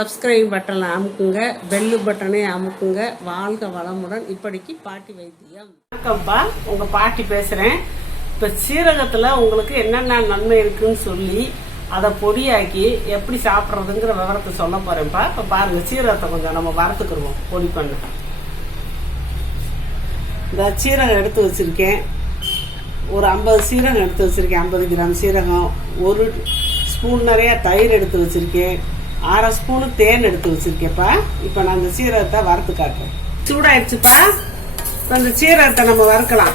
Subscribe பட்டனை அமுக்குங்க, bell பட்டனை அமுக்குங்க. வாழ்க வளமுடன். இப்படிக்கு பாட்டி வைத்தியம். வணக்கம்ப்பா, உங்க பாட்டி பேசுறேன். இப்ப சீரகத்துல உங்களுக்கு என்னென்ன நன்மை இருக்குன்னு சொல்லி அதை பொடியாக்கி எப்படி சாப்பிட்றதுங்கிற விவரத்தை சொல்ல போறேன்ப்பா. இப்ப பாருங்க, சீரகத்தை கொஞ்சம் நம்ம வறுத்துக்கிடுவோம். பொடி பண்ண இந்த சீரகம் எடுத்து வச்சிருக்கேன். ஒரு 50 சீரகம் எடுத்து வச்சிருக்கேன். 50 கிராம் சீரகம், 1 ஸ்பூன் நிறைய தயிர் எடுத்து வச்சிருக்கேன், 1/2 ஸ்பூனு தேன் எடுத்து வச்சிருக்கேன்ப்பா. இப்போ நான் இந்த சீரகத்தை வறுத்து காட்டுறேன். சூடாயிடுச்சுப்பா. இப்போ இந்த சீரகத்தை நம்ம வறுக்கலாம்.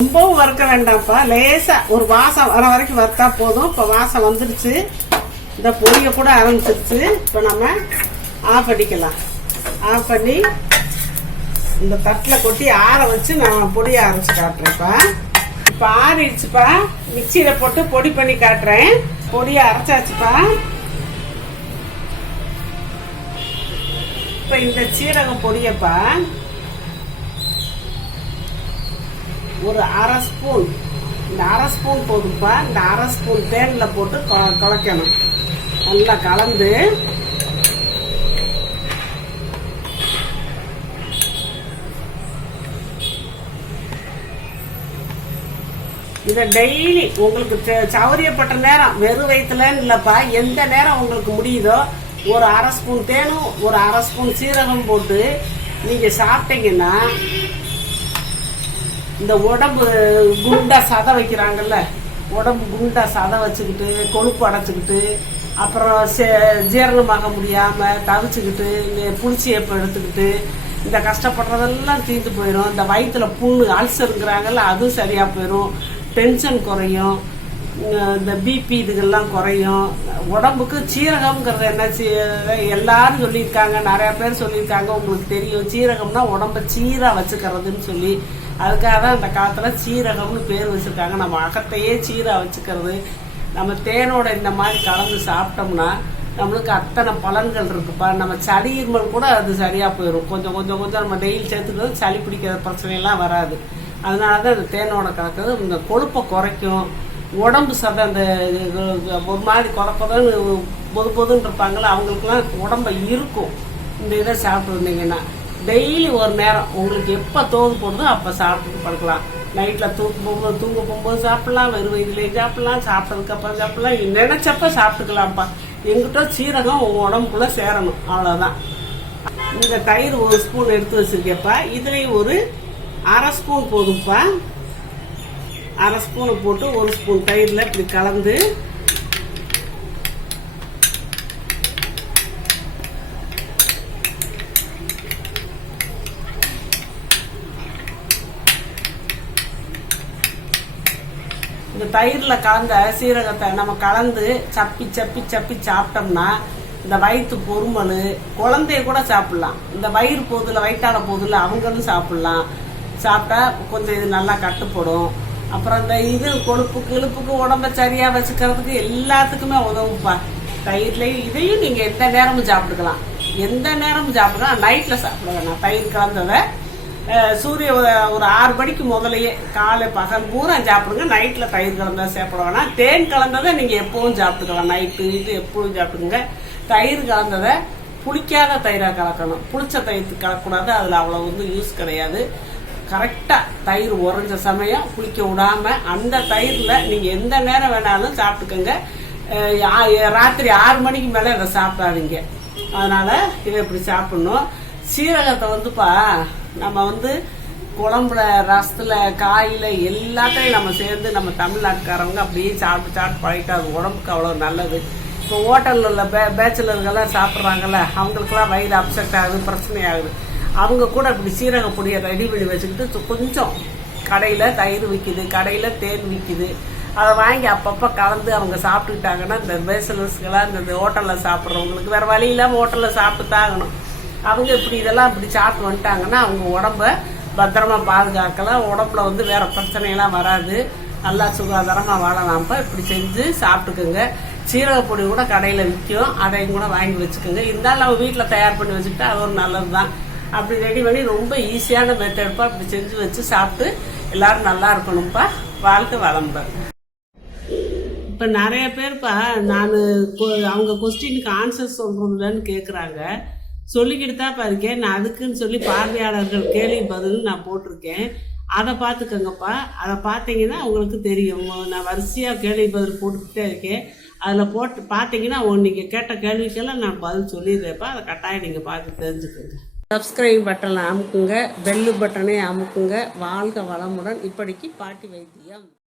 ரொம்பவும் வறுக்க வேண்டாம்ப்பா, லேசா ஒரு வாசம் வர வரைக்கும் வறுத்தா போதும். இப்போ வாசம் வந்துடுச்சு, இந்த பொடியை கூட ஆரம்பிச்சிருச்சு. இப்போ நம்ம ஆஃப் பண்ணிக்கலாம். ஆஃப் பண்ணி இந்த தட்டில் கொட்டி ஆற வச்சு நான் பொடியை அரைச்சி காட்டுறேன்ப்பா. இப்போ ஆறிடுச்சுப்பா. மிக்சியில் போட்டு பொடி பண்ணி காட்டுறேன். பொடியை அரைச்சாச்சுப்பா. இப்போ இந்த சீரகம் பொடியப்பா ஒரு 1/2 ஸ்பூன், இந்த 1/2 ஸ்பூன் போதும்ப்பா. இந்த 1/2 ஸ்பூன் தேனில் போட்டு குழைக்கணும். நல்லா கலந்து இதை டெய்லி உங்களுக்கு சௌரியப்பட்ட நேரம், வெறும் வயிற்றுலன்னு இல்லைப்பா, எந்த நேரம் உங்களுக்கு முடியுதோ ஒரு 1/2 ஸ்பூன் தேனும் ஒரு 1/2 ஸ்பூன் சீரகம் போட்டு நீங்கள் சாப்பிட்டீங்கன்னா இந்த உடம்பு குண்டா சதை வைக்கிறாங்கல்ல, உடம்பு குண்டா சதை வச்சுக்கிட்டு கொழுப்பு அடைச்சிக்கிட்டு அப்புறம் ஜீரணமாக முடியாமல் தவிச்சுக்கிட்டு புளிச்சி ஏப்பம் எடுத்துக்கிட்டு இந்த கஷ்டப்படுறதெல்லாம் தீர்ந்து போயிடும். இந்த வயிற்றுல புண்ணு அல்சருங்கிறாங்கல்ல, அதுவும் சரியாக போயிடும். டென்ஷன் குறையும், இந்த பிபி இதுகள்லாம் குறையும். உடம்புக்கு சீரகம்ங்கிறது என்ன, எல்லாரும் சொல்லியிருக்காங்க, நிறைய பேர் சொல்லியிருக்காங்க. உங்களுக்கு தெரியும், சீரகம்னா உடம்ப சீராக வச்சுக்கிறதுன்னு சொல்லி. அதுக்காக தான் அந்த காலத்தில் சீரகம்னு பேர் வச்சுருக்காங்க. நம்ம அகத்தையே சீராக வச்சுக்கிறது. நம்ம தேனோட இந்த மாதிரி கலந்து சாப்பிட்டோம்னா நம்மளுக்கு அத்தனை பலன்கள் இருக்குப்பா. நம்ம சளி இருமல் கூட அது சரியாக போயிடும். கொஞ்சம் கொஞ்சம் கொஞ்சம் நம்ம டெய்லி சேர்த்துக்கிறது சளி பிடிக்கிற பிரச்சனையெல்லாம் வராது. அதனால தான் இந்த தேனோட கலக்கிறது இந்த கொழுப்பை குறைக்கும். உடம்பு சதை அந்த ஒரு மாதிரி குறைப்பதான் பொதுன்னு இருப்பாங்களா, அவங்களுக்குலாம் உடம்ப இருக்கும். இந்த இதை சாப்பிட்டு இருந்தீங்கன்னா டெய்லி ஒரு நேரம் உங்களுக்கு எப்போ தோது போடுதோ அப்போ சாப்பிட்டு படுக்கலாம். நைட்டில் தூங்க போகும்போது சாப்பிடலாம், வெறும் வயிற்றுலேயும் சாப்பிடலாம், சாப்பிட்டதுக்கப்புறம் சாப்பிடலாம், நினைச்சப்ப சாப்பிட்டுக்கலாம்ப்பா. எங்கிட்ட சீரகம் உங்கள் உடம்புக்குள்ளே சேரணும், அவ்வளோதான். இந்த தயிர் 1 ஸ்பூன் எடுத்து வச்சிருக்கேப்பா. இதுலேயும் ஒரு 1/2 ஸ்பூன் போதும்ப்பா. 1/2 ஸ்பூனை போட்டு 1 ஸ்பூன் தயிரில் இப்படி கலந்து இந்த தயிரில் கலந்த சீரகத்தை நம்ம கலந்து சப்பி சப்பி சப்பி சாப்பிட்டோம்னா இந்த வயிற்று பொறுமல், குழந்தைய கூட சாப்பிடலாம். இந்த வயிறு போதில், வயிற்றால போதில் அவங்களும் சாப்பிடலாம். சாப்பிட்டா கொஞ்சம் இது நல்லா கட்டுப்படும். அப்புறம் இந்த இது கொழுப்புக்கு உடம்ப சரியாக வச்சுக்கிறதுக்கு எல்லாத்துக்குமே உதவுப்பா. தயிர்லேயும் இதையும் நீங்கள் எந்த நேரமும் சாப்பிட்டுக்கலாம், எந்த நேரமும் சாப்பிடலாம். நைட்டில் சாப்பிட வேணாம். தயிர் கலந்ததை சூரிய ஒரு 6 மணிக்கு முதலையே காலை பகல் பூரா சாப்பிடுங்க. நைட்டில் தயிர் கலந்ததை சாப்பிட வேணாம். தேன் கலந்ததை நீங்கள் எப்பவும் சாப்பிட்டுக்கலாம். நைட்டு இது எப்பவும் சாப்பிட்டுங்க. தயிர் கலந்ததை புளிக்காத தயிராக கலக்கணும். புளிச்ச தயிர் கலக்கக்கூடாது, அதில் அவ்வளோ யூஸ் கிடையாது. கரெக்டாக தயிர் உறைஞ்ச சமயம் புளிக்க விடாமல் அந்த தயிரில் நீங்கள் எந்த நேரம் வேணாலும் சாப்பிட்டுக்கோங்க. ராத்திரி 6 மணிக்கு மேலே இதை சாப்பிடாதீங்க. அதனால் இதை இப்படி சாப்பிடணும். சீரகத்தை நம்ம குழம்புல, ரசத்தில், காயில் எல்லாத்தையும் நம்ம சேர்ந்து நம்ம தமிழ்நாட்டுக்காரவங்க அப்படியே சாப்பிட்டு பழகிட்டு அது உடம்புக்கு அவ்வளோ நல்லது. இப்போ ஹோட்டலில் உள்ள பேச்சுலர்கள்லாம் சாப்பிட்றாங்கல்ல, அவங்களுக்குலாம் வயிறு அப்செட் ஆகுது, பிரச்சனை ஆகுது. அவங்க கூட இப்படி சீரக பொடியை ரெடி பண்ணி வச்சுக்கிட்டு கொஞ்சம் கடையில் தயிர் விற்கிது, கடையில் தேன் விற்கிது, அதை வாங்கி அப்பப்போ கலந்து அவங்க சாப்பிட்டுக்கிட்டாங்கன்னா இந்த பேச்சுலர்ஸ்கெல்லாம் இந்த ஹோட்டலில் சாப்பிட்றவங்களுக்கு வேறு வழி இல்லாமல் ஹோட்டலில் சாப்பிட்டு தாகணும். அவங்க இதெல்லாம் இப்படி சாப்பிட்டு வந்துட்டாங்கன்னா அவங்க உடம்ப பத்திரமா பாதுகாக்கலாம். உடம்புல வேற பிரச்சனையெல்லாம் வராது. நல்லா சுகாதாரமாக வாழலாம்ப்பா. இப்படி செஞ்சு சாப்பிட்டுக்குங்க. சீரகப்பொடி கூட கடையில் விற்கும், அதையும் கூட வாங்கி வச்சுக்கோங்க. இருந்தாலும் நம்ம வீட்டில் தயார் பண்ணி வச்சுக்கிட்டா அது ஒரு நல்லது தான். அப்படி ரெடி பண்ணி ரொம்ப ஈஸியான மெத்தட்ப்பா. அப்படி செஞ்சு வச்சு சாப்பிட்டு எல்லாரும் நல்லா இருக்கணும்ப்பா. வாழ்க வளம்பர். இப்போ நிறைய பேர்ப்பா நான் அவங்க கொஸ்டினுக்கு ஆன்சர் சொல்கிறதில்லன்னு கேட்குறாங்க. சொல்லிக்கிட்டு தான் இருக்கேன். நான் அதுக்குன்னு சொல்லி பார்வையாளர்கள் கேள்வி பதில் நான் போட்டிருக்கேன். அதை பார்த்துக்கோங்கப்பா. அதை பார்த்தீங்கன்னா உங்களுக்கு தெரியும். நான் வரிசையாக கேள்வி பதில் போட்டுக்கிட்டே இருக்கேன். அதில் போட்டு பார்த்தீங்கன்னா நீங்கள் கேட்ட கேள்விக்கெல்லாம் நான் பதில் சொல்லிடுறேன்ப்பா. அதை கட்டாயம் நீங்கள் பார்த்து தெரிஞ்சுக்கோங்க. சப்ஸ்கிரைப் பட்டனை அமுக்குங்க, பெல்லு பட்டனை அமுக்குங்க. வாழ்க வளமுடன். இப்படிக்கு பாட்டி வைத்தியம்.